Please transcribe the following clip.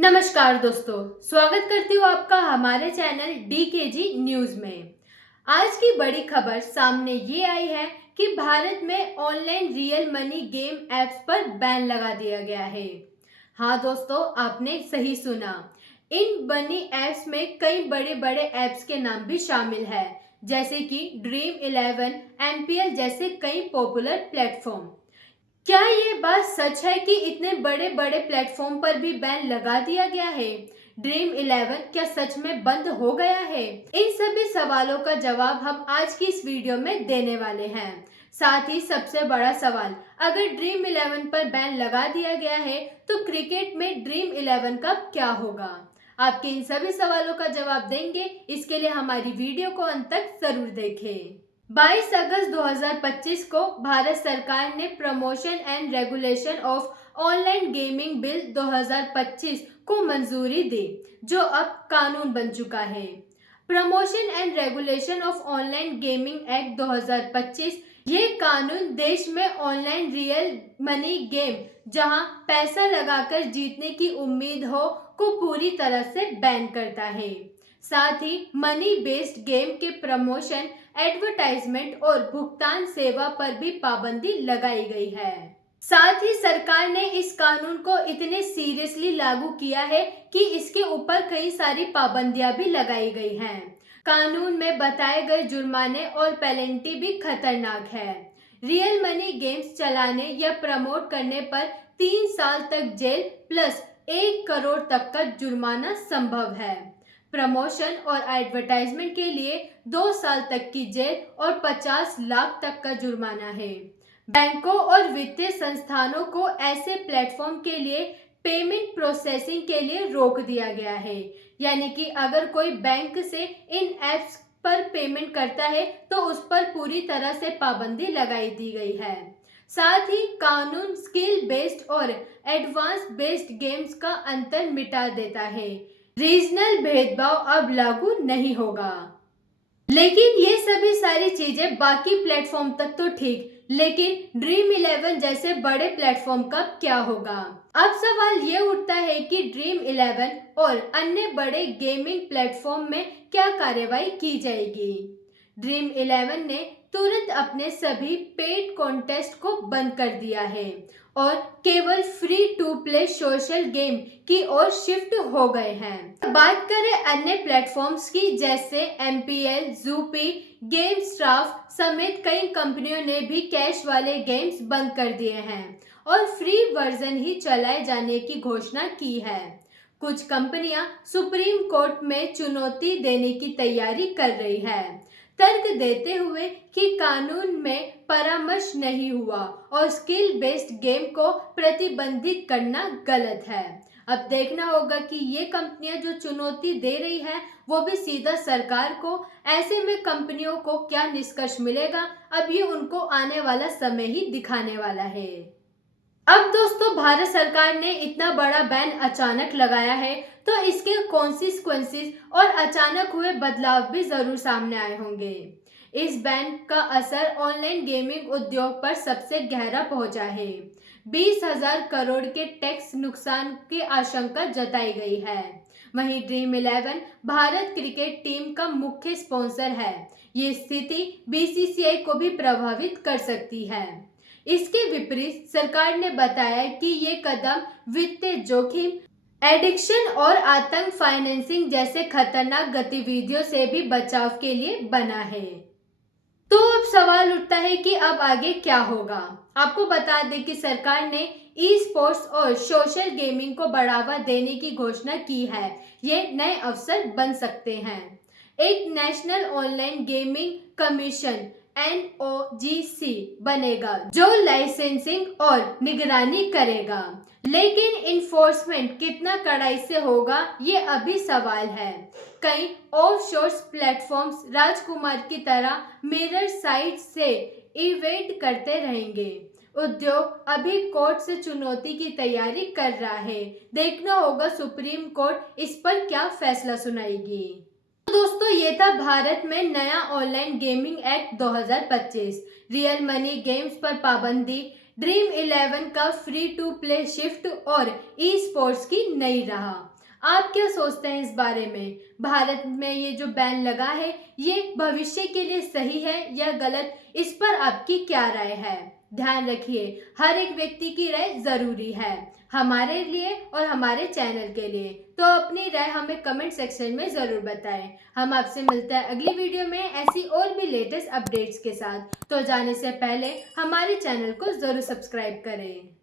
नमस्कार दोस्तों, स्वागत करती हूँ आपका हमारे चैनल DKG न्यूज में। आज की बड़ी खबर सामने ये आई है कि भारत में online real money game apps पर बैन लगा दिया गया है। हाँ दोस्तों, आपने सही सुना। इन बनी एप्स में कई बड़े बड़े एप्स के नाम भी शामिल है, जैसे कि Dream11, MPL जैसे कई पॉपुलर प्लेटफॉर्म। क्या ये बात सच है कि इतने बड़े बड़े प्लेटफॉर्म पर भी बैन लगा दिया गया है? Dream11 क्या सच में बंद हो गया है? इन सभी सवालों का जवाब हम आज की इस वीडियो में देने वाले हैं। साथ ही सबसे बड़ा सवाल, अगर Dream11 पर बैन लगा दिया गया है तो क्रिकेट में Dream11 का क्या होगा? आपके इन सभी सवालों का जवाब देंगे, इसके लिए हमारी वीडियो को अंत तक जरूर देखें। 22 अगस्त 2025 को भारत सरकार ने promotion and regulation of online gaming bill 2025 को मंजूरी दी, जो अब कानून बन चुका है। Promotion and regulation of online gaming act 2025 ये कानून देश में ऑनलाइन रियल मनी गेम, जहां पैसा लगाकर जीतने की उम्मीद हो, को पूरी तरह से बैन करता है। साथ ही मनी बेस्ड गेम के प्रमोशन, एडवर्टाइजमेंट और भुगतान सेवा पर भी पाबंदी लगाई गई है। साथ ही सरकार ने इस कानून को इतने सीरियसली लागू किया है कि इसके ऊपर कई सारी पाबंदियां भी लगाई गई हैं। कानून में बताए गए जुर्माने और पेनल्टी भी खतरनाक है। रियल मनी गेम्स चलाने या प्रमोट करने पर 3 साल तक जेल प्लस 1 करोड़ तक का जुर्माना संभव है। प्रमोशन और एडवर्टाइजमेंट के लिए 2 साल तक की जेल और 50 लाख तक का जुर्माना है। बैंकों और वित्तीय संस्थानों को ऐसे प्लेटफॉर्म के लिए पेमेंट प्रोसेसिंग के लिए रोक दिया गया है, यानी कि अगर कोई बैंक से इन एप्स पर पेमेंट करता है तो उस पर पूरी तरह से पाबंदी लगाई दी गई है। साथ ही कानून स्किल बेस्ड और एडवांस बेस्ड गेम्स का अंतर मिटा देता है। रीजनल भेदभाव अब लागू नहीं होगा। लेकिन ये सभी सारी चीजें बाकी प्लेटफॉर्म तक तो ठीक, लेकिन Dream11 जैसे बड़े प्लेटफॉर्म का क्या होगा? अब सवाल ये उठता है कि Dream11 और अन्य बड़े गेमिंग प्लेटफॉर्म में क्या कार्रवाई की जाएगी। Dream11 ने तुरंत अपने सभी पेड कॉन्टेस्ट को बंद कर दिया है और केवल free to play social game की ओर शिफ्ट हो गए हैं। बात करें अन्य प्लेटफॉर्म्स की, जैसे MPL, Zupi, गेमस्ट्राफ समेत कई कंपनियों ने भी कैश वाले गेम्स बंद कर दिए हैं और फ्री वर्जन ही चलाए जाने की घोषणा की है। कुछ कंपनियां सुप्रीम कोर्ट में चुनौती देने की तैयारी कर रही है, तर्क देते हुए कि कानून में परामर्श नहीं हुआ और स्किल बेस्ड गेम को प्रतिबंधित करना गलत है। अब देखना होगा कि ये कंपनियां जो चुनौती दे रही है वो भी सीधा सरकार को, ऐसे में कंपनियों को क्या निष्कर्ष मिलेगा, अब ये उनको आने वाला समय ही दिखाने वाला है। अब दोस्तों, भारत सरकार ने इतना बड़ा बैन अचानक लगाया है तो इसके कॉन्सिक्वेंसेस और अचानक हुए बदलाव भी जरूर सामने आए होंगे। इस बैन का असर ऑनलाइन गेमिंग उद्योग पर सबसे गहरा पहुंचा है। 20,000 करोड़ के टैक्स नुकसान की आशंका जताई गई है। वहीं Dream11 भारत क्रिकेट टीम का मुख्य स्पॉन्सर है। ये स्थिति BCCI को भी प्रभावित कर सकती है। इसके विपरीत सरकार ने बताया कि ये कदम वित्तीय जोखिम, एडिक्शन और आतंक फाइनेंसिंग जैसे खतरनाक गतिविधियों से भी बचाव के लिए बना है। तो अब सवाल उठता है कि अब आगे क्या होगा। आपको बता दें कि सरकार ने ई स्पोर्ट्स और सोशल गेमिंग को बढ़ावा देने की घोषणा की है। ये नए अवसर बन सकते हैं। एक national online gaming commission NOGC बनेगा, जो लाइसेंसिंग और निगरानी करेगा, लेकिन इन्फोर्समेंट कितना कड़ाई से होगा ये अभी सवाल है। कई ऑफशोर प्लेटफॉर्म्स राजकुमार की तरह मिरर साइट से इवेंट करते रहेंगे। उद्योग अभी कोर्ट से चुनौती की तैयारी कर रहा है। देखना होगा सुप्रीम कोर्ट इस पर क्या फैसला सुनाएगी। तो दोस्तों, ये था भारत में नया online gaming act 2025। Real money games पर पाबंदी, ड्रीम 11 का फ्री टू प्ले शिफ्ट और ई स्पोर्ट्स की नई राह। आप क्या सोचते हैं इस बारे में? भारत में ये जो बैन लगा है ये भविष्य के लिए सही है या गलत? इस पर आपकी क्या राय है? ध्यान रखिए, हर एक व्यक्ति की राय जरूरी है, हमारे लिए और हमारे चैनल के लिए। तो अपनी राय हमें कमेंट सेक्शन में ज़रूर बताएं। हम आपसे मिलते हैं अगली वीडियो में ऐसी और भी लेटेस्ट अपडेट्स के साथ। तो जाने से पहले हमारे चैनल को ज़रूर सब्सक्राइब करें।